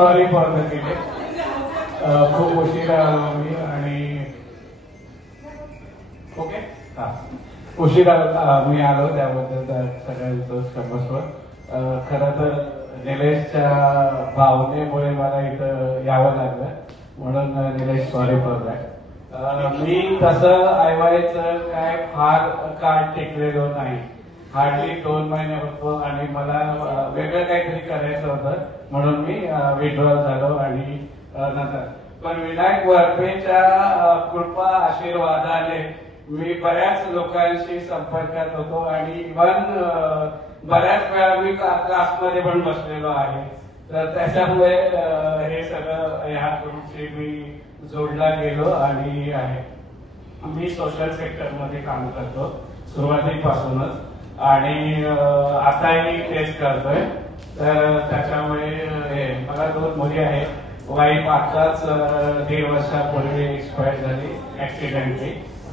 Sorry for the delay. खूप उशिरा आलो मी आणि ओके उशिरा मी आलो त्याबद्दल सगळ्यांचं क्षमस्व. खरं तर निलेशच्या भावनेमुळे मला इथं यावं लागलं म्हणून निलेश सॉरी फॉर दॅट. मी तसं आयवायचं काय फार काळ टिकलेलो नाही. हार्डली 2 महिने होतो आणि मला वेगळं काहीतरी करायचं होतं म्हणून मी विड्रॉल झालो आणि नंतर पण विनायक वरपेच्या कृपा आशीर्वादाने मी बऱ्याच लोकांशी संपर्कात होतो आणि इव्हन बऱ्याच वेळा मी क्लासमध्ये पण बसलेलो आहे. तर त्याच्यामुळे हे सगळं ह्या ग्रुपशी मी जोडला गेलो आणि आहे. मी सोशल सेक्टरमध्ये काम करतो सुरुवातीपासूनच आणि आताही तेच करतोय. तर त्याच्यामुळे मला 2 मुली आहेत. वाईफ आताच 1.5 वर्षापूर्वी एक्सपायर झाली ऍक्सिडेंटली.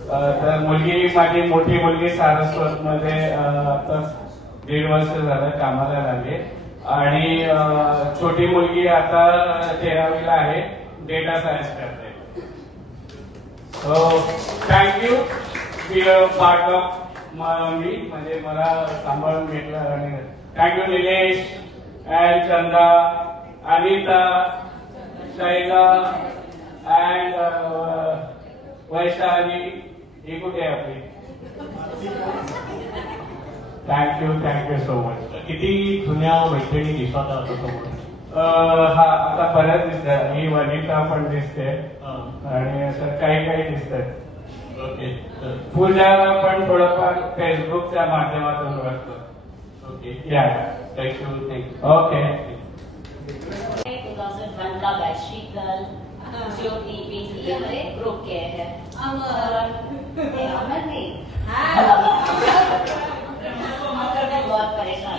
तर मुलगी माझी मोठी मुलगी सारस्वत मध्ये आताच 1.5 वर्ष झालं कामाला लागली आणि छोटी मुलगी आता 13वीला आहे, डेटा सायन्स करते. So thank you be a part of me म्हणजे मला सांभाळून घेतलं आणि thank you Nilesh and Chanda, Anita, Shaila and Vaishali. ही कुठे आहे आपली? Thank you so much. किती जुन्या मैत्रिणी दिसत होतो. हा आता बऱ्याच दिसतात. ही वनिता पण दिसते आणि असं काही दिसतात. ओके. पूजाला पण थोडंफार फेसबुकच्या माध्यमातून ओळखतो. ओके. या थँक्यू. ओके. 2001 का बैच शीतल, ज्योति, पिंकी हमारे ग्रुप के हैं. अमर नहीं बहुत परेशान.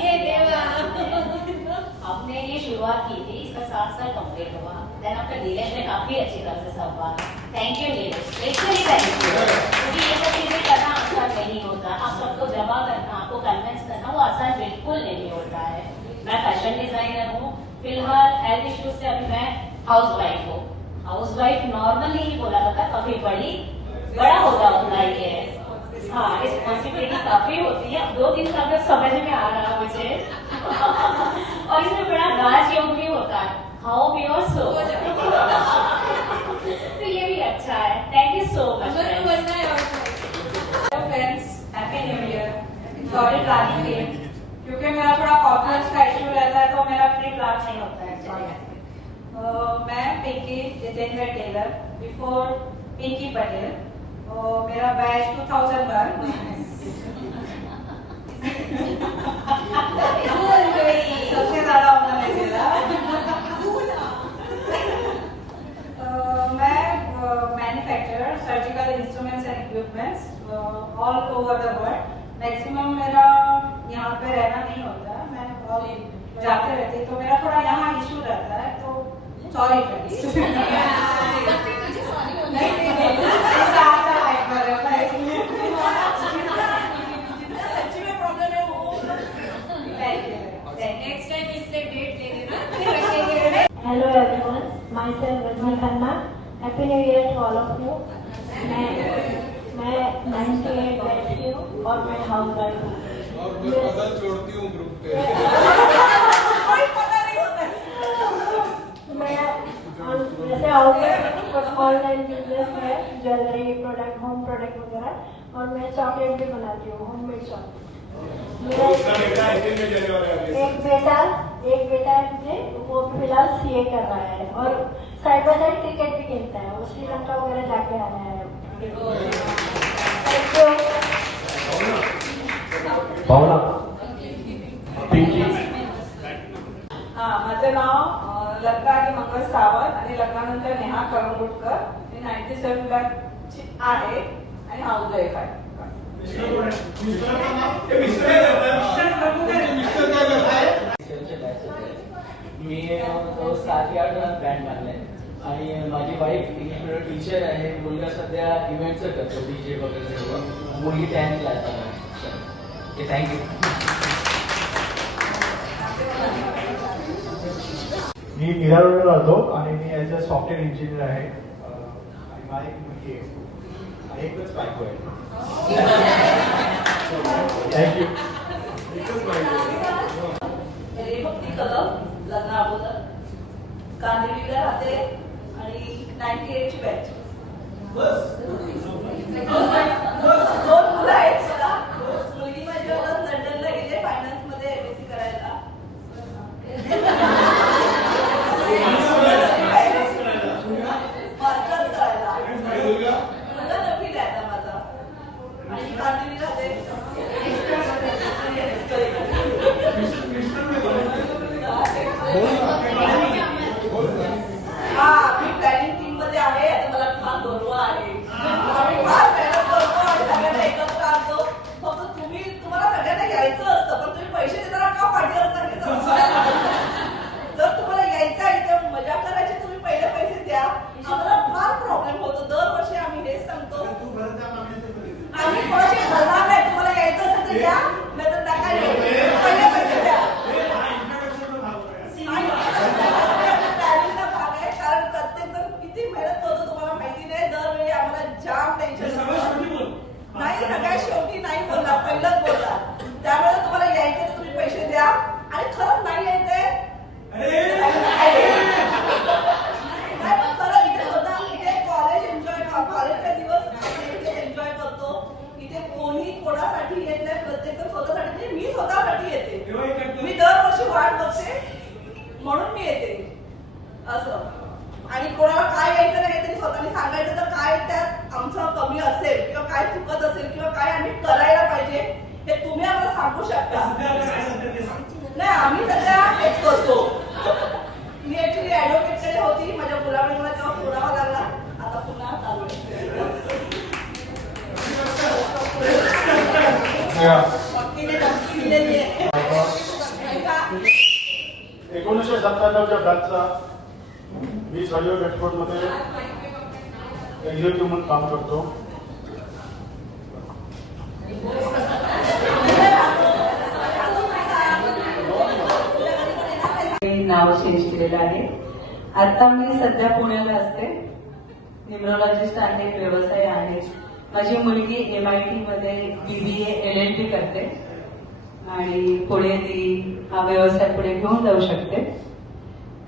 हमने ये शुरुआत की थी, इसका 7 साल कंप्लीट हुआ. देन आपका नीलेश ने काफी अच्छी तरह से संभाला. Thank you Nilesh, literally thank you. क्योंकि ये सब चीजें करना आसान नहीं होता. आप सबको जमा करना, आपको कन्विंस करना वो आसान बिल्कुल नहीं होता है. मैं फैशन डिजाइनर हूँ. फिलहाल हेल्थ इश्यूज से अभी मैं हाउस वाइफ हूँ. हाउस वाइफ नॉर्मली ही बोला जाता है, कभी बड़ा होता ही है. हाँ, रिस्पॉन्सिबिलिटी काफी होती है. 2 दिन का अगर समझ में आ रहा मुझे और इसमें बड़ा राजयोग भी होता है. खाओ पियो सो. तो ये भी अच्छा है. Thank you so much friends. Happy new year. Sorry planning late क्योंकि मेरा थोड़ा कॉन्फ्रेंस का इश्यू रहता है तो मेरा प्री प्लान नहीं होता है. मैं पिंकी जितेंद्र टेलर बिफोर पिंकी पटेल. मेरा बैच 2001. सबसे ज्यादा उन्होंने मिला. मैं manufacturer surgical instruments end equipments all over the world. Maximum मेरा यहाँ पे रहना नहीं होता है, मैं और जाते रहती तो मेरा थोड़ा यहाँ इशू रहता है तो sorry Hello everyone, myself Rajni Khanna. Happy New Year to all of you. मैं 98 बैच की हूँ और मैं हाउस वाइफ हूँ. और मैं पता छोड़ती हूँ ग्रुप पे. मैं जैसे हाउस वाइफ ऑनलाइन बिजनेस है, ज्वेलरी प्रोडक्ट, होम प्रोडक्ट वगैरह, और मैं चॉकलेट भी बनाती हूँ, होममेड चॉकलेट. मेरा एक बेटा है मुझे, वो फिलहाल सीए कर रहा है और साइड बाय साइड क्रिकेट भी खेलता है. वो श्रीलंका वगैरह जाके आया है. भावना. पिंकी. माझं नाव लग्नाआधी मंगल सावंत आणि लग्नानंतर नेहा करंगुटकर. मी 97 बॅच आहे आणि हाऊस वाईफ आहे. मी 7 या 8 बँड बांधलाय आणि माझी वाईफ टीचर आहे. मुलगा सध्या इव्हेंटचं करतो, डीजे वगैरे सगळं. मुलगी 10th ला आहे. थँक्यू. मी मी निरारोड राहतो आणि मी ॲज अ सॉफ्टवेअर इंजिनियर आहे आणि माझी एक मुलगी आहे आणि एकच बायको आहे. थँक्यू. भक्ती कदम लग्न अगोदर कांदिवलीला राहते आणि 98 ची बॅच. दोन मुलं आहेत मला. मुलगी माझी लंडनला गेले फायनान्स मध्ये MSc करायला. मास्टर्स करायला. मुलगा नववीला आहे आता माझा आणि कांदिवली राहते. हा मी प्लॅनिंग टीम मध्ये आहे. आता मला फार गौरव आहे. आम्ही फार मेहनत करतो आणि सगळ्यांना एकत्र आणतो. फक्त तुम्हाला सगळ्यांना घ्यायचं असतं पण तुम्ही पैसे देताना का पाठी असतात. जर तुम्हाला यायचं आहे तर मजा करायची तुम्ही पहिले पैसे द्या. आम्हाला फार प्रॉब्लेम होतो. दरवर्षी आम्ही हेच सांगतो आम्ही पैसे भरणार नाही. तुम्हाला यायचं असेल तर द्या नाही तर नका येऊ. पहिले पैसे द्या. कारण प्रत्येक जण किती मेहनत करतो तुम्हाला माहिती नाही. दरवेळी आम्हाला जाम टेन्शन. नाही सगळ्यात शेवटी नाही बोलणार पहिलंच बोलणार. त्यामुळे तुम्हाला यायचं तर तुम्ही पैसे द्या आणि खरंच नाही यायचंय खरं इथे होता. इथे कॉलेज एन्जॉय कॉलेजचा दिवस आपण इथे एन्जॉय करतो. इथे कोणी कोणासाठी येत नाही. प्रत्येक जण स्वतःसाठी. मी स्वतःसाठी येते. मी दरवर्षी वाट बघते म्हणून मी येते असं. आणि कोणाला काय यायचं नाही तरी स्वतःने सांगायचं तर काय त्यात आमचं कमी असेल किंवा काय चुकत असेल किंवा काय आम्ही करायला पाहिजे हे तुम्ही आम्हाला सांगू शकता. नाही आम्ही सध्या हेच करतो. मी ऍक्च्युली ऍडव्होकेटकडे होती. माझ्या मुलामुळे मला तेव्हा सोडावा लागला. आता पुन्हा चालू आहे. 1997च्या बॅचचा मी सर्व्हिस एक्सपोर्टमध्ये एक्झिक्युटिव्ह म्हणून काम करतो. नाव चेंज केलेलं आहे. आता मी सध्या पुण्याला असते. न्यूमरोलॉजिस्ट आहे. व्यवसाय आहे. माझी मुलगी MIT मध्ये BBA LLB करते आणि पुढे ती हा व्यवसाय पुढे घेऊन जाऊ शकते.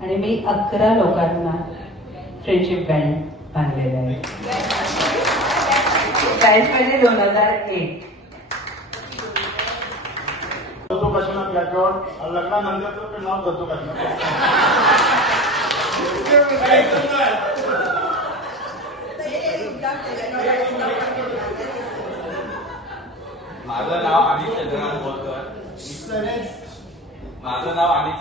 आणि मी 11 लोकांना फ्रेंडशिप बँड बांधलेला आहे. बॅचमध्ये 2001 दत्तू काशीनाथ गायकवाड. लग्नानंतर तर नाव दत्तू काशीनाथ. माझं नाव अनिल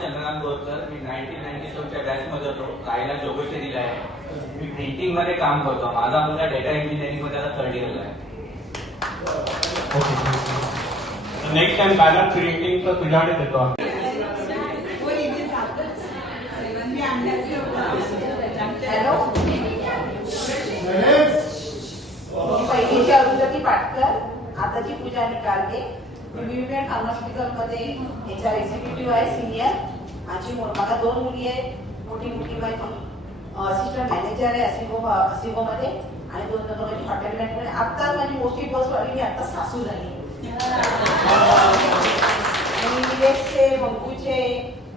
चंद्रकांत बोरकर. मी 1997च्या बॅचमध्ये होतो. राहायला जोगेश्वरीला आहे. मी प्रिंटिंग मध्ये काम करतो. माझा मुलगा डेटा इंजिनिअरिंग मध्ये आता 3rd इयरला आहे. नेक्स्ट टाइम बॅनर प्रिंटिंग तर तुझ्याकडे देतो. हॅलो पहिलीची अरुंधती पाटकर. आताची पूजा निकालते. विवियन फार्मास्युटिकल मध्ये HR एक्झिक्युटिव्ह आहे सिनियर. मला 2 मुली आहेत. मोठी मुलगी माझी असिस्टंट मॅनेजर आहे असिगो मध्ये आणि 2 नंबर माझी हॉटेल मॅनेजर. आता माझी मोठी पोस्ट वाढली. मी आता सासू झाली. निलेशचे बंकूचे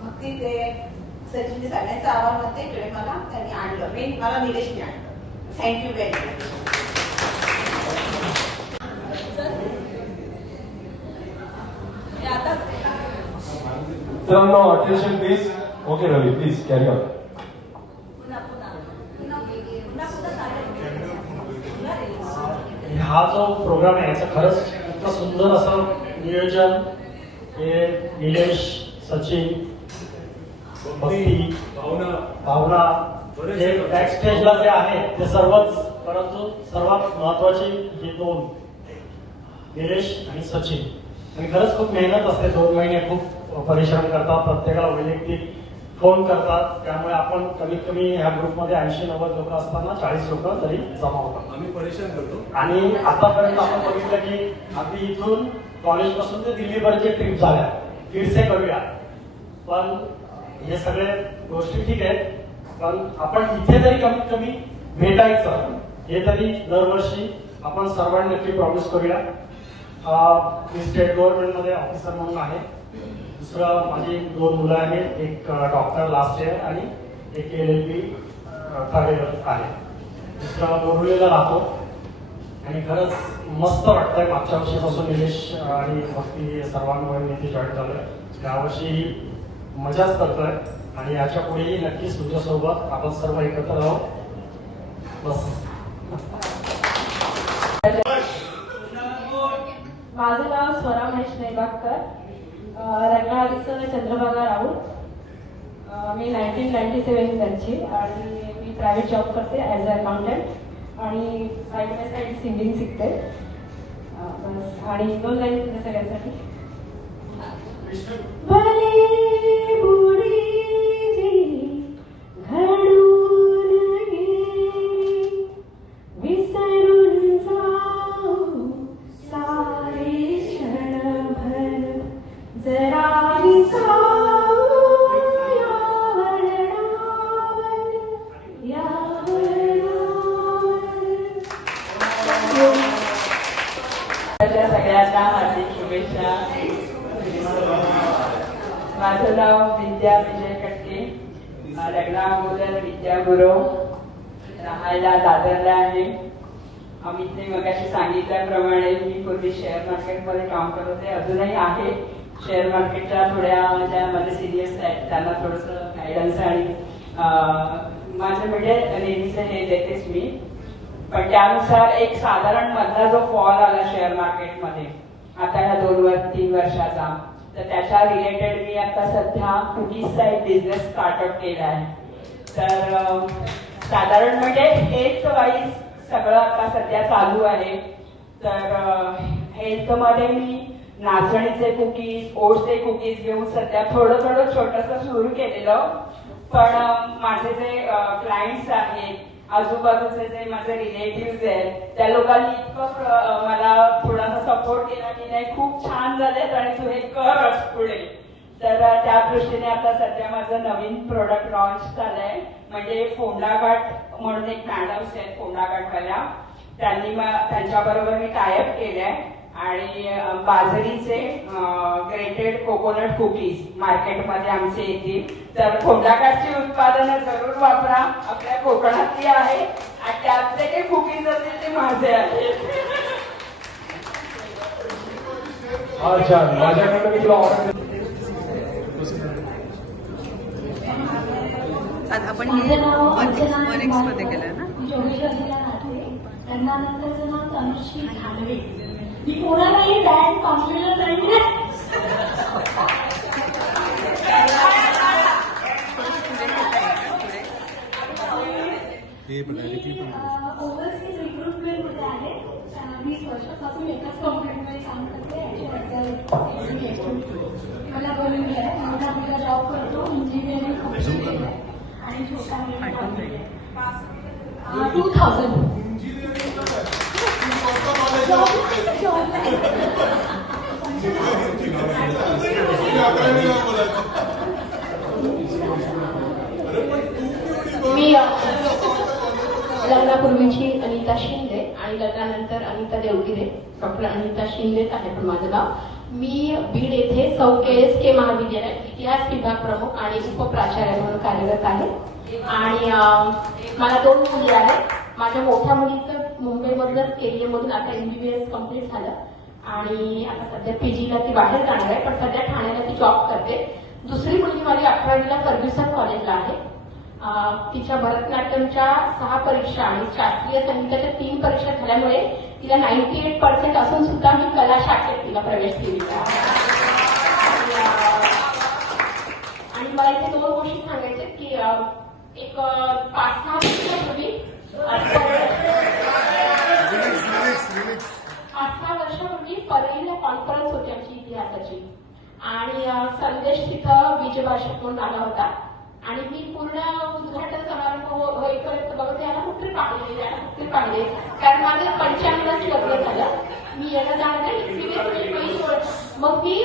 भक्तीचे सचिनचे सगळ्यांचं आवाज होते. इकडे मला त्यांनी आणलं. मला निलेशने आणलं. Thank you very much. मित्रांनो attention please. Okay Ravi please carry on. हा जो प्रोग्राम आहे याचं खरंच इतकं सुंदर असं नियोजन हे निलेश, सचिन, भक्ती, भावना जे बॅक स्टेजला जे आहे ते सर्वच. परंतु सर्वात महत्वाची हे 2 निलेश आणि सचिन. आणि खरंच खूप मेहनत असते. 2 महिने खूप परिश्रम करतात. प्रत्येकाला वैयक्तिक फोन करतात. त्यामुळे आपण कमीत कमी ह्या ग्रुपमध्ये 80-90 लोक असताना 40 लोक तरी जमा होतात. आम्ही परिश्रम करतो. आणि आतापर्यंत आपण बघितलं की अगदी इथून कॉलेजपासून ते दिल्लीपर्यंत ट्रिप झाल्या. फिरसे करूया पण हे सगळे गोष्टी ठीक आहेत, पण आपण इथे तरी कमीत कमी भेटायचं हे तरी दरवर्षी आपण सर्वांनी नक्की प्रॉमिस करूया. मी स्टेट गव्हर्नमेंटमध्ये ऑफिसर म्हणून आहे. दुसरं माझी 2 मुलं आहेत, एक डॉक्टर लास्ट इयर आणि एक LLB थर्ड इयर आहे. दुसरं बोरुलीला राहतो आणि खरंच मस्त वाटतंय. मागच्या वर्षीपासून निलेश आणि भक्ती सर्वांमुळे मी इथे जॉईन झालोय. यावर्षी मजाच करतोय आणि याच्या पुढेही नक्कीच तुमच्यासोबत आपण सर्व एकत्र राहू. बस. माझं नाव स्वरा महेश नेबागकर, रंगणारीचं चंद्रभागा राऊत. मी 1997 त्यांची आणि मी प्रायव्हेट जॉब करते ॲज अ अकाउंटंट आणि साईड बाय साईड सिंगिंग शिकते. बस. आणि दोन लाईन तुमच्या सगळ्यांसाठी. भले बुडी जी घडून गेली, विसरून जाऊ सारे क्षणभर, जरा विसावू या वळणावर, या वळणावर. सगळ्यांना हार्दिक शुभेच्छा. माझं नाव विद्या विजय कटके, लग्नाअगोदर विद्यागुरु, राहायला दादरला आहे. अमितने मगाशी सांगितल्याप्रमाणे मी पूर्वी शेअर मार्केटमध्ये काम करत होते, अजूनही आहे. शेअर मार्केटच्या थोड्या ज्या माझे सिनियर्स आहेत त्यांना थोडंसं गायडन्स आणि माझं म्हणजे नेहमीच हे देतेच मी. पण त्यानुसार एक साधारण मधला जो फॉल आला शेअर मार्केटमध्ये आता ह्या 2-3 वर्षाचा, तर त्याच्या रिलेटेड मी आता सध्या कुकीजचा एक बिझनेस स्टार्टअप केला आहे. तर साधारण म्हणजे हेल्थ वाईज सगळं आता सध्या चालू आहे. तर हेल्थमध्ये मी नाचणीचे कुकीज, ओट्सचे कुकीज घेऊन सध्या थोडं छोटंसं सुरू केलेलं. पण माझे जे क्लायंट्स आहेत, आजूबाजूचे जे माझे रिलेटिव्ह आहेत, त्या लोकांनी इतकं मला थोडासा सपोर्ट केला की नाही खूप छान झालेत आणि तू हे करच पुढे. तर त्या दृष्टीने आता सध्या माझं नवीन प्रोडक्ट लॉन्च झालंय. म्हणजे फोंडाघाट म्हणून एक मॅडम्स आहेत फोंडाघाटवाल्या, त्यांच्याबरोबर मी टायअप केलंय आणि बाजरीचे ग्रेटेड कोकोनट कुकीज मार्केटमध्ये आमचे येतील. तर फोंडाघाटची उत्पादनं जरूर वापरा, आपल्या कोकणातली आहे आणि त्यातले काही कुकीज असतील ते माझे आहेत. अच्छा, माझ्याकडे मी तुला ऑर्डर आपण माझं नाव मध्ये केलं ना. जोगेश्वरीला राहते. लग्नानंतरचं नाव तनुश्री खांडवे. मी कोणालाही बँड कॉम्प्युटर नाहीये. ओव्हरसीज रिक्रुटमेंट मध्ये आहे. 20 वर्षापासून एकाच कंपनीमध्ये काम करते. मला बोलवली आहे. मोठा मुलगा जॉब करतो, इंजिनिअरिंग आणि छोटा मुलगा 2000. मी लग्नापूर्वीची अनिता शिंदे आणि लग्नानंतर अनिता देवगिरे. डॉक्टर अनिता शिंदेच आहे पण माझं नाव. मी बीड येथे सौ KSK महाविद्यालय इतिहास विभाग प्रमुख आणि उपप्राचार्य म्हणून कार्यरत आहे. आणि मला 2 मुली आहेत. माझ्या मोठ्या मुलीचं मुंबईमधूनच KEA मधून आता MBBS कम्प्लीट झालं आणि आता सध्या PGला ती बाहेर जाणार आहे, पण सध्या ठाण्याला ती जॉब करते. दुसरी मुलगी माझी 11वीला फर्ग्युसन कॉलेजला आहे. तिच्या भरतनाट्यमच्या 6 परीक्षा आणि शास्त्रीय संगीताच्या 3 परीक्षा झाल्यामुळे तिला 98% असून सुद्धा मी कला शाखेत तिला प्रवेश दिला. आणि मला इथे 2 गोष्टी सांगायच्या की एक 5-6 वर्षापूर्वी 8 वर्षापूर्वी परळीला कॉन्फरन्स होती आमची इतिहासाची आणि संदेश तिथं बीजभाषक म्हणून आला होता आणि मी पूर्ण उद्घाटन समारंभ होईपर्यंत बघत याला कुठे पाहिले कारण माझं 95 लग्न झालं. मी याला जाणार नाही. मग मी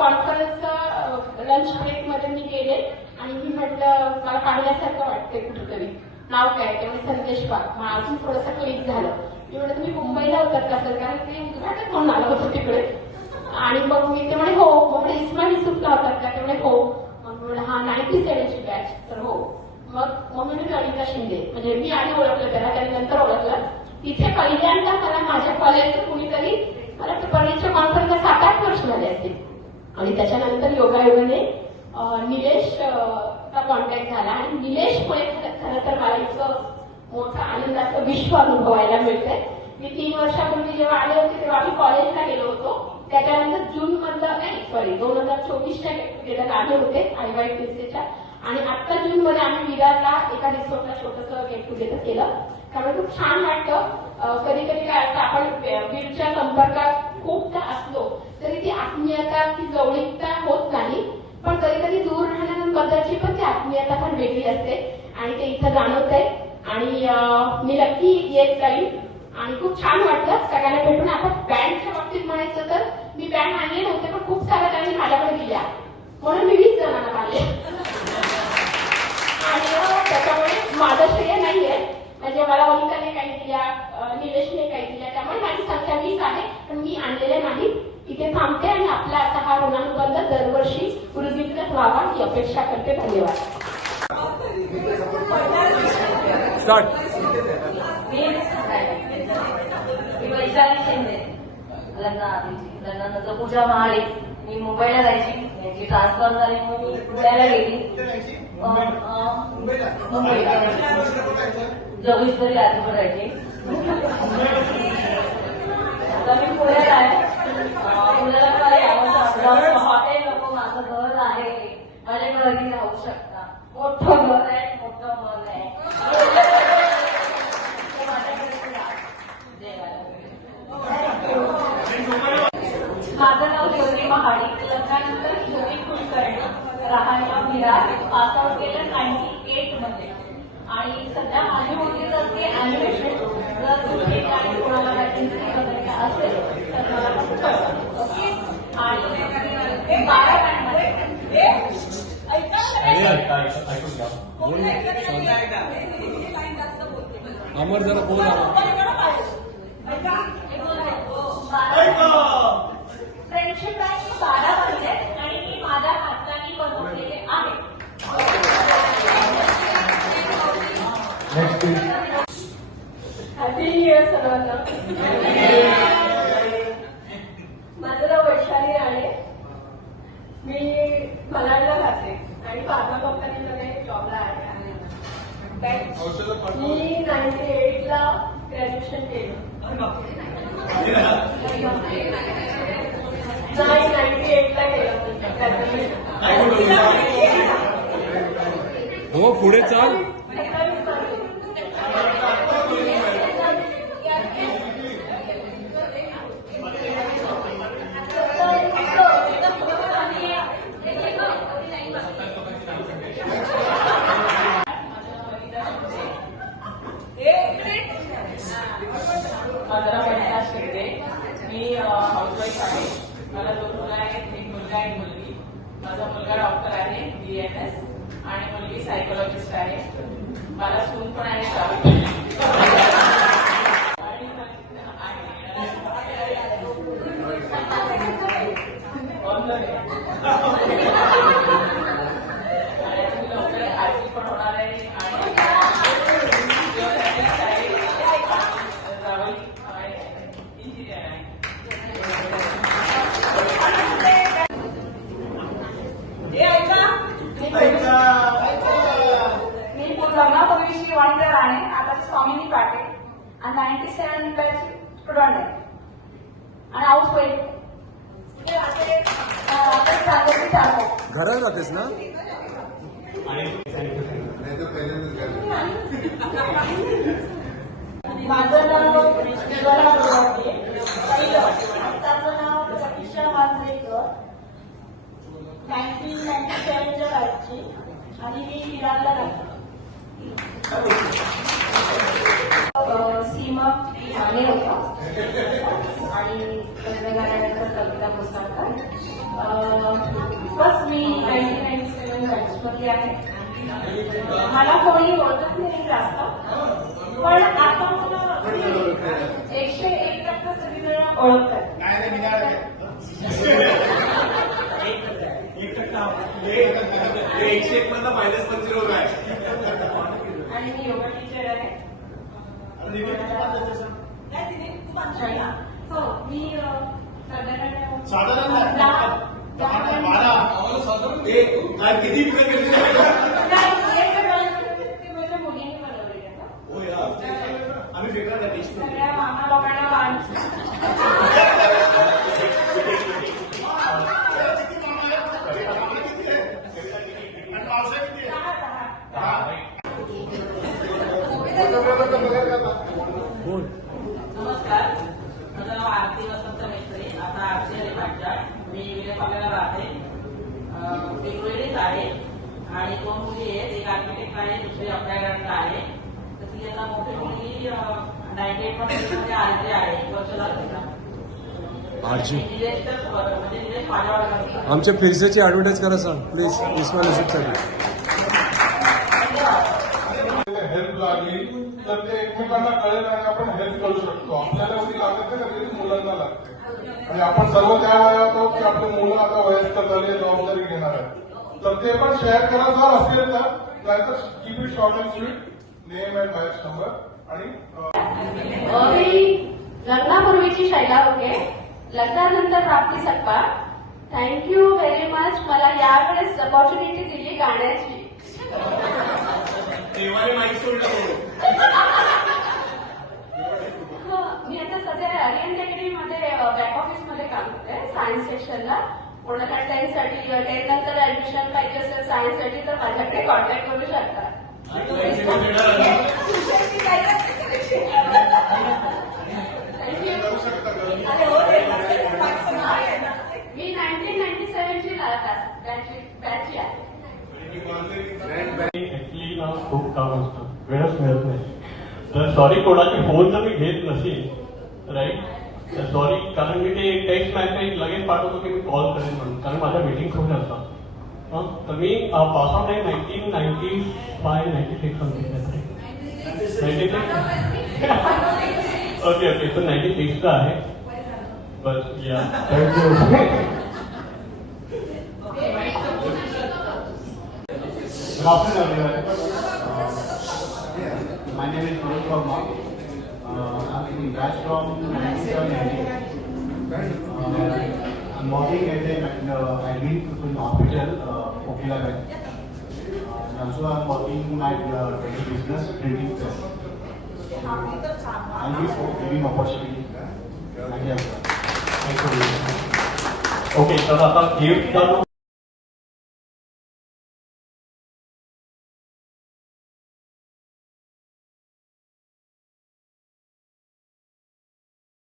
कॉन्फरन्सला लंच ब्रेक मध्ये मी गेले आणि मी म्हटलं मला पाहिल्यासारखं वाटतंय कुठेतरी, नाव काय तेव्हा संदेश पाक. मग अजून थोडंसं क्लिक झालं. मी म्हटलं तुम्ही मुंबईला होतात का सर, कारण ते उद्घाटन म्हणून आलं होतं तिकडे. आणि मग मी ते म्हणे हो. मग इस्माईल सुटला होतात का, ते म्हणे हो. मग म्हटलं हा 97ची बॅच, तर हो. मग मी ललिता शिंदे, म्हणजे मी आधी ओळखलं त्याला, त्याने नंतर ओळखलं. तिथे पहिल्यांदा मला माझ्या कॉलेजचं कुणीतरी, मला परीक्षा कॉन्फरन्सला 7-8 वर्ष झाले असतील. आणि त्याच्यानंतर योगायोगाने निलेशचा कॉन्टॅक्ट झाला आणि निलेशमुळे खरं तर मला इतकं मोठं आनंदाचं विश्व अनुभवायला मिळतंय. मी 3 वर्षापूर्वी जेव्हा आले होते तेव्हा आम्ही कॉलेजला गेलो होतो. त्याच्यानंतर जून मधलं 2024च्या गेटला आले होते IYTCच्या. आणि आता जून मध्ये आम्ही विरारला एका रिसोर्टला छोटंसं गेट टुगेदर केलं. त्यामुळे खूप छान वाटतं. कधी कधी काय असतं, आपण बीडच्या संपर्कात खूपदा असलो तरी ती आत्मीयता, ती जवळीकता होत नाही. पण कधी कधी दूर राहण्याबद्दलची पण ती आत्मीयता पण वेगळी असते आणि ते इथं जाणवत आहे. आणि मी नक्की येत जाईल आणि खूप छान वाटलं सगळ्यांना भेटून. आता बँडच्या बाबतीत म्हणायचं तर मी बँड आणले नव्हते, पण खूप साऱ्या त्यांनी माझ्याकडे दिल्या म्हणून मी 20 जणांना आणले. आणि त्याच्यामुळे माझं श्रेय नाहीये, म्हणजे मला वनिताने काही दिल्या, निलेशने काही दिल्या, त्यामुळे माझी संख्या 20 आहे. पण मी आणलेले नाही. इथे थांबते आणि आपला आता हा ऋणानुबंध दरवर्षी वृद्धिंगत व्हावा ही अपेक्षा करते. धन्यवाद. मी वैशाली शिंदे, लग्नानंतर पूजा महाळे. मी मुंबईला जायची, यांची ट्रान्सफर झाली म्हणून मी पुण्याला गेली. मुंबईला जगदीश्वरी आधी राहायची. आता मी पुण्याला आहे. पुण्याला मला यावं हॉटेल नको, माझं घर आहे, माझ्या घरी राहू शकता. मोठं घर आहे, मोठं मन आहे. माझं नाव ज्योती महाडिक. लग्नानंतर ज्योती कुलकर्णी, राहणं विरार. पासआउट केलं 98 मध्ये. आणि सध्या माझी मुलगी असते अॅनिमेशन. जर तुम्ही आणि कोणाला वॅकेन्सी वगैरे असेल तर मला आणि 12 अमर जरा बोल. फ्रेंडशिप बँक 12 बनले आणि मी माझ्या हाताने बनवलेले आहे. हॅपी न्यू इयर सर्वांना. माझं नाव वैशाली राणे. मी मलाडला राहते आणि फार्मा कंपनीमध्ये जॉबला आहे. मी 98ला ग्रॅज्युएशन केलं. नाही, 98ला केलं. हो पुढे चाल. मी हाऊसवाईफ आहे. मला 2 मुलं आहेत, 1 मुलगा 1 मुलगी. माझा मुलगा डॉक्टर आहे BMS आणि मुलगी सायकोलॉजिस्ट आहे. मला सून पण आहे सावित्री. आरती पण होणार आहे मी लग्नापूर्वीची वनिता राणे, आता स्वामिनी पाटे आणि 97 बॅच स्टुडंट आहे आणि हाऊस वाईफ. घरात जातेस ना. माझं नाव उज्ज्वला गोरवाटे. आत्ताचं नाव प्रतीक्षा मांजरेकर. 1997च्या बॅचची आणि मी विरारला राहते. सीमा ठाणे होता आणि गाण्यानंतर कविता पुस्तकात बस मी मुलगी आहे. मला कोणी ओळखत नाही जास्त, पण आता मला 101% सगळीजण ओळखतात. आणि मी योगा टीचर आहे. हो, मी माझ्या मुलीने बनवलेली आहे. सगळ्या मामा लोकांना नमस्कार, माझं नाव आरती वसंत मेस्त्री. आता आरती आहे माझ्या. मी विलेपार्ल्याला राहते. वेगवेगळीच आहे आणि 2 मुली आहेत. एक आर्किटेक्ट आहे, दुसरी अप्लायडला आहे. तर ती आता मोठी मुलगी 98% आरती आहे. 1 वर्ष झालं. निलेश माझ्या वर्गात. आमच्या फिरसेची ऍडव्हर्टाईज करा सांग प्लीज. इस्माइल हेल्प लागली तर ते एकमेकांना कळेल आणि आपण हेल्प करू शकतो. आपल्याला एवढी लागत नाही, कधी मुलांना लागते. आणि आपण सर्व त्या वयात आहोत की आपली मुलं आता वयस्कर झाली, जबाबदारी घेणार आहेत. तर ते पण शेअर करा जर असेल तर, नाहीतर keep it short and sweet. Name and batch number आणि मी लग्नापूर्वीची शैला ओके, लग्नानंतर प्राप्ती सकपाळ. थँक्यू व्हेरी मच मला यावेळेस अपॉर्च्युनिटी दिली गाण्याची. मी आता सध्या अरियंट अकॅडमीमध्ये बॅक ऑफिसमध्ये काम करते, सायन्स सेक्शनला. कोणाला 10 साठी 10 नंतर ऍडमिशन पाहिजे असेल सायन्ससाठी तर माझ्याकडे कॉन्टॅक्ट करू शकता. मी 1997ची बॅचची आहे. ऍक्च्युली ना खूप काम असतं, वेळच मिळत नाही. तर सॉरी कोणाचे फोन जर मी घेत नसेल राईट, तर सॉरी. कारण मी ते टेक्स्ट मेसेज लगेच पाठवतो की मी कॉल करेन म्हणून, कारण माझ्या मीटिंग खूप असतात. तर मी पास आउट आहे 1995-96 समथिंग. 96 okay okay. तर 96चा आहे. बस या thank you. Good afternoon, everyone. My name is Manoj Verma. I'm in batch from 97-98. I'm working as a admin in hospital, Okila Bank. Also, I'm working my business printing press. I'll be giving opportunity. Thank you. Okay, तर आता gift